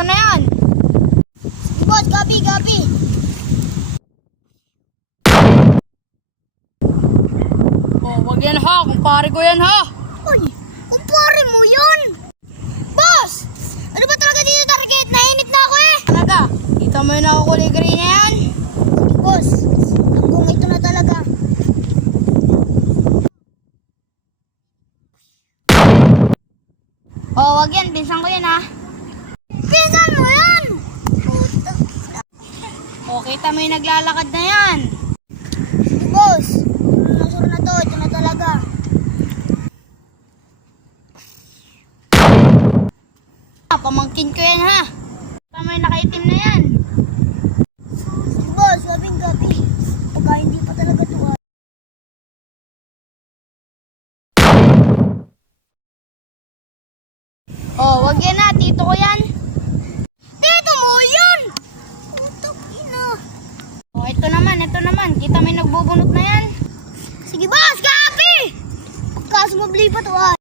basura na yan. Boss, gabi. Oh, wag yan ha. Kumpare ko yan ha. Uy, kumpare mo yun. Boss, ano ba talaga dito target? Nainit na ako eh. Talaga, kita mo yung nakukuligri na yan. Sige boss, kung ito na talaga. Oh, wag yan. Pinsan ko yan ha. Pinsan mo yan! Oh, kita mo yung naglalakad na yan. Sige boss, nasura na to, ito na talaga. Pamangkin ko yan ha. Kita mo yung nakaitim na yan. Sige boss, gabi. Baka hindi pa talaga to ah. Oh, wag yan ha. Tito ko yan. Dito mo yan! Putak ina. Oh, ito naman. Kita mo yung nagbubunot na yan. Sige boss, gabi! Pagkasumabli pa to ah.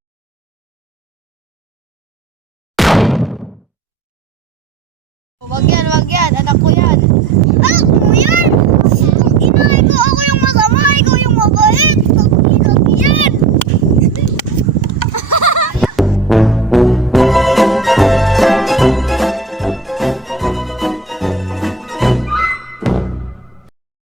Oh, wag yan.